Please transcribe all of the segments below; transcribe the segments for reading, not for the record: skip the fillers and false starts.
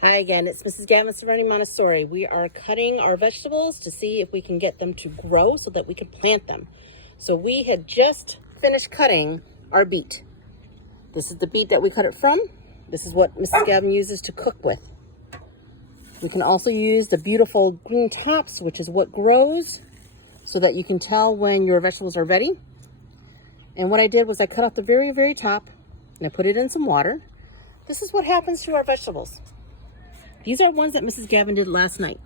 Hi again, it's Mrs. Gavin, Serenity Montessori. We are cutting our vegetables to see if we can get them to grow so that we can plant them. So we had just finished cutting our beet. This is the beet that we cut it from. This is what Mrs. Gavin uses to cook with. We can also use the beautiful green tops, which is what grows, so that you can tell when your vegetables are ready. And what I did was I cut off the very, very top and I put it in some water. This is what happens to our vegetables. These are ones that Mrs. Gavin did last night.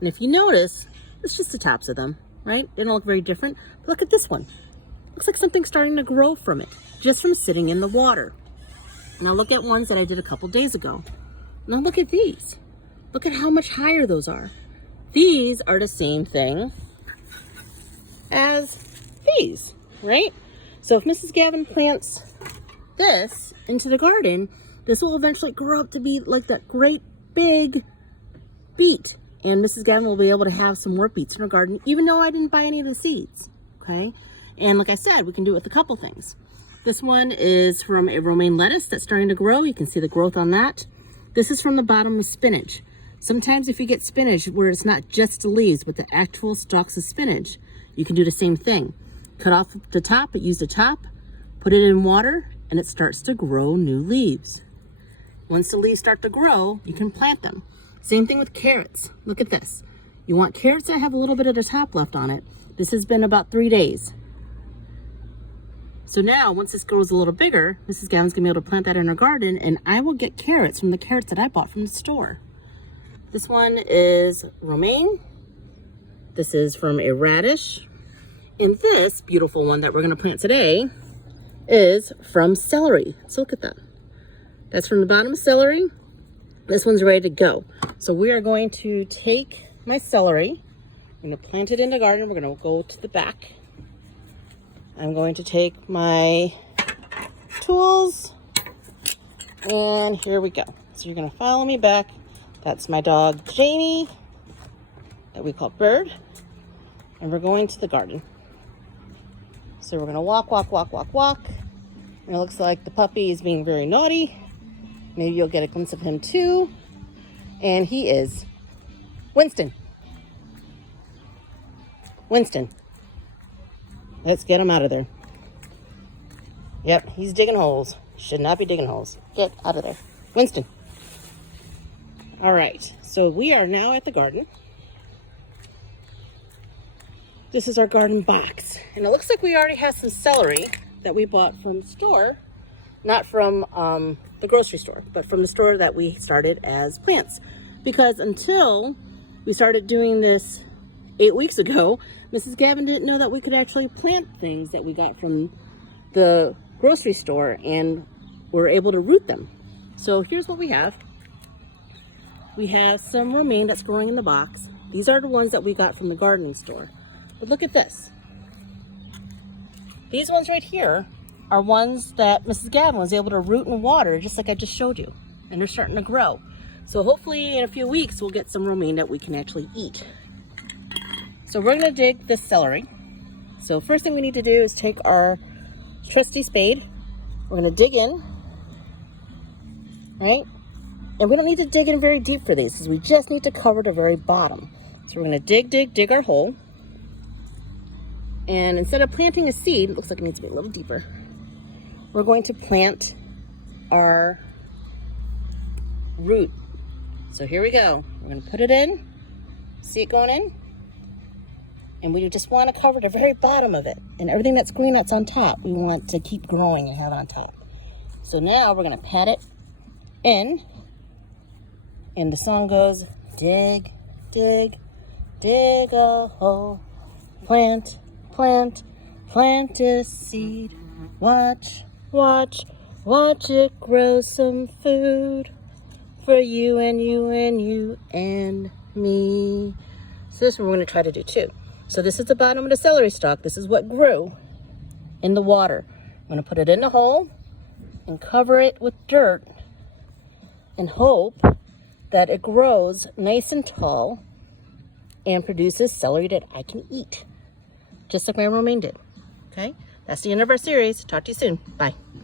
And if you notice, it's just the tops of them, right? They don't look very different. But look at this one. Looks like something's starting to grow from it, just from sitting in the water. Now look at ones that I did a couple days ago. Now look at these. Look at how much higher those are. These are the same thing as these, right? So if Mrs. Gavin plants this into the garden, this will eventually grow up to be like that great big beet, and Mrs. Gavin will be able to have some more beets in her garden, even though I didn't buy any of the seeds. Okay, and like I said, we can do it with a couple things. This one is from a romaine lettuce that's starting to grow. You can see the growth on that. This is from the bottom of spinach. Sometimes if you get spinach where it's not just the leaves but the actual stalks of spinach, you can do the same thing. Cut off the top, but use the top, put it in water, and it starts to grow new leaves. Once the leaves start to grow, you can plant them. Same thing with carrots. Look at this. You want carrots that have a little bit of the top left on it. This has been about 3 days. So now, once this grows a little bigger, Mrs. Gavin's gonna be able to plant that in her garden, and I will get carrots from the carrots that I bought from the store. This one is romaine. This is from a radish. And this beautiful one that we're gonna plant today is from celery. So look at that. That's from the bottom of celery. This one's ready to go. So we are going to take my celery. I'm going to plant it in the garden. We're going to go to the back. I'm going to take my tools. And here we go. So you're going to follow me back. That's my dog, Jamie, that we call Bird. And we're going to the garden. So we're going to walk. And it looks like the puppy is being very naughty. Maybe you'll get a glimpse of him too. And he is Winston. Winston. Let's get him out of there. Yep, he's digging holes. Should not be digging holes. Get out of there. Winston. All right, so we are now at the garden. This is our garden box. And it looks like we already have some celery that we bought from the store. Not from the grocery store, but from the store that we started as plants. Because until we started doing this 8 weeks ago, Mrs. Gavin didn't know that we could actually plant things that we got from the grocery store, and we're able to root them. So here's what we have. We have some romaine that's growing in the box. These are the ones that we got from the gardening store. But look at this. These ones right here are ones that Mrs. Gavin was able to root in water, just like I just showed you. And they're starting to grow. So hopefully in a few weeks, we'll get some romaine that we can actually eat. So we're gonna dig this celery. So first thing we need to do is take our trusty spade. We're gonna dig in, right? And we don't need to dig in very deep for these, because we just need to cover the very bottom. So we're gonna dig our hole. And instead of planting a seed, it looks like it needs to be a little deeper. We're going to plant our root. So here we go. We're going to put it in. See it going in? And we just want to cover the very bottom of it. And everything that's green that's on top, we want to keep growing and have on top. So now we're going to pat it in. And the song goes, dig, dig, dig a hole. Plant, plant, plant a seed. Watch, watch, watch it grow some food for you and you and you and me. So this one we're going to try to do too. So this is the bottom of the celery stalk. This is what grew in the water. I'm going to put it in the hole and cover it with dirt and hope that it grows nice and tall and produces celery that I can eat, just like my romaine did. Okay? That's the end of our series. Talk to you soon. Bye.